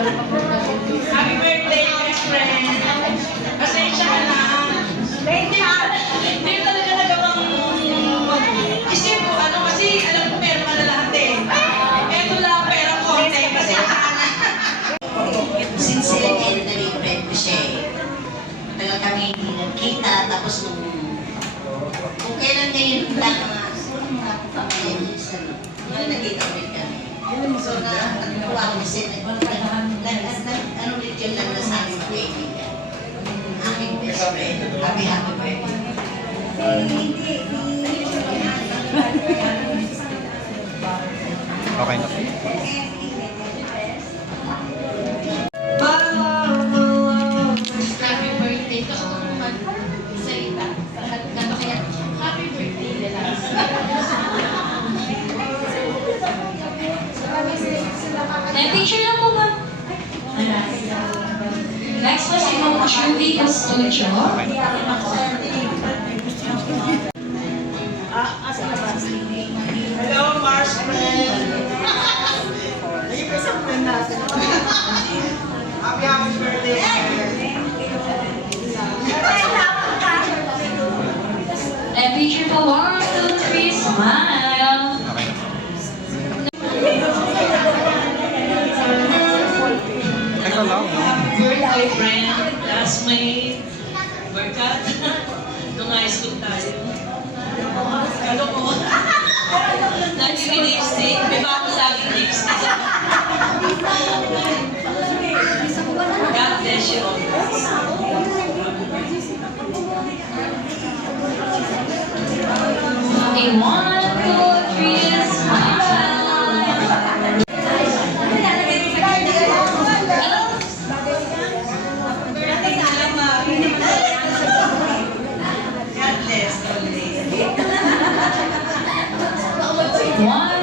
Happy birthday, best friend. Pasensya ka na. Hindi talaga nagawang isip ko ano kasi alam ko meron ka na lahat eh. Eto lang pera konti kasi Since elementary, friend ko siya eh. Tagal kami hindi nagkita, tapos kung kailan ngayon lang kami, nagkita ulit kami. So natuwa ko kasi ano ulit yun lang na sa aming kaibigan. Aking best friend. Happy birthday. Okay na. Happy birthday to ako naman sa iba. Kaya happy birthday na lang. Picture lang po ba? Next was yung Shruvi Custodio. hello Mars friend. Nag-ipresent friend natin. Happy birthday. And picture po 1, 2, 3, smile. Okay na. Teka lang, no? Birthday friend, classmate, barkada. Nung high school tayo. Ano ko? Lagi may lipstick. May bago laging lipstick. God bless you all. Okay, 1, 2, 3, smile. God bless always. 1,